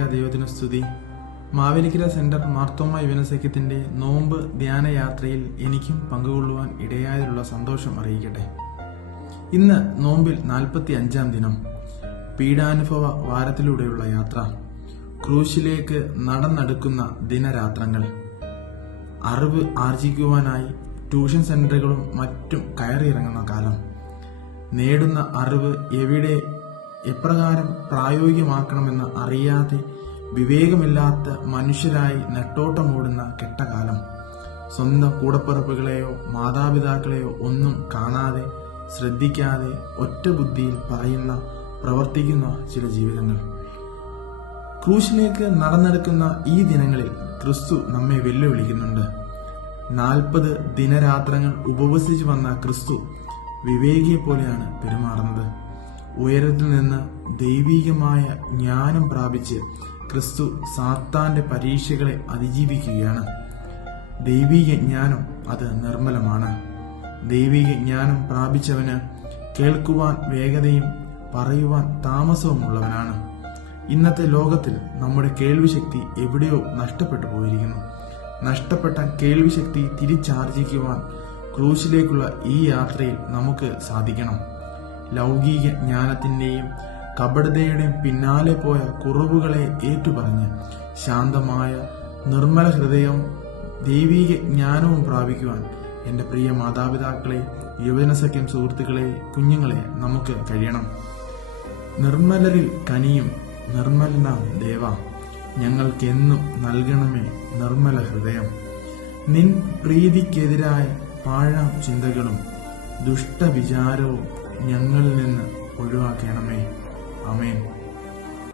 ദൈവത്തിന് സ്തുതി. മാവേലിക്കര സെന്റർ മാർത്തോമ യുവനസഖ്യത്തിന്റെ നോമ്പ് ധ്യാന യാത്രയിൽ എനിക്കും പങ്കുകൊള്ളുവാൻ ഇടയായതിലുള്ള സന്തോഷം അറിയിക്കട്ടെ. ഇന്ന് നോമ്പിൽ 45-ാം ദിനം. പീഡാനുഭവ വാരത്തിലൂടെയുള്ള യാത്ര. ക്രൂശിലേക്ക് നടന്നെടുക്കുന്ന ദിനരാത്രങ്ങൾ. അറിവ് ആർജിക്കുവാനായി ട്യൂഷൻ സെന്ററുകളും മറ്റും കയറിയിറങ്ങുന്ന കാലം. നേടുന്ന അറിവ് എവിടെ എപ്രകാരം പ്രായോഗികമാക്കണമെന്ന് അറിയാതെ വിവേകമില്ലാത്ത മനുഷ്യരായി നെട്ടോട്ടമോടുന്ന കെട്ടകാലം. സ്വന്തം കൂടപ്പിറപ്പുകളെയോ മാതാപിതാക്കളെയോ ഒന്നും കാണാതെ ശ്രദ്ധിക്കാതെ ഒറ്റ ബുദ്ധിയിൽ പറയുന്ന പ്രവർത്തിക്കുന്ന ചില ജീവിതങ്ങൾ. ക്രൂശിലേക്ക് നടന്നെടുക്കുന്ന ഈ ദിനങ്ങളിൽ ക്രിസ്തു നമ്മെ വെല്ലുവിളിക്കുന്നുണ്ട്. 40 ദിനരാത്രങ്ങൾ ഉപവസിച്ചു വന്ന ക്രിസ്തു വിവേകിയെ പോലെയാണ് പെരുമാറുന്നത്. ഉയരത്തിൽ നിന്ന് ദൈവികമായ ജ്ഞാനം പ്രാപിച്ച് ക്രിസ്തു സാത്താന്റെ പരീക്ഷകളെ അതിജീവിക്കുകയാണ്. ദൈവിക ജ്ഞാനം അത് നിർമ്മലമാണ്. ദൈവിക ജ്ഞാനം പ്രാപിച്ചവന് കേൾക്കുവാൻ വേഗതയും പറയുവാൻ താമസവുമുള്ളവനാണ്. ഇന്നത്തെ ലോകത്തിൽ നമ്മുടെ കേൾവിശക്തി എവിടെയോ നഷ്ടപ്പെട്ടു പോയിരിക്കുന്നു. നഷ്ടപ്പെട്ട കേൾവിശക്തി തിരിച്ചാർജിക്കുവാൻ ക്രൂശിലേക്കുള്ള ഈ യാത്രയിൽ നമുക്ക് സാധിക്കണം. ലൗകിക ജ്ഞാനത്തിന്റെയും കപടതയുടെയും പിന്നാലെ പോയ കുറവുകളെ ഏറ്റുപറഞ്ഞ് ശാന്തമായ നിർമ്മല ഹൃദയവും ദൈവിക ജ്ഞാനവും പ്രാപിക്കുവാൻ എന്റെ പ്രിയ മാതാപിതാക്കളെ, യുവജനസഖ്യം സുഹൃത്തുക്കളെ, കുഞ്ഞുങ്ങളെ നമുക്ക് കഴിയണം. നിർമ്മലരിൽ കനിയും നിർമ്മലനാം ദേവ, ഞങ്ങൾക്കെന്നും നൽകണമേ നിർമ്മല ഹൃദയം. നിൻ പ്രീതിക്കെതിരായ പാഴാം ചിന്തകളും ദുഷ്ടവിചാരവും ഞങ്ങളിൽ നിന്ന് ഒഴിവാക്കണമേ. ആമേൻ.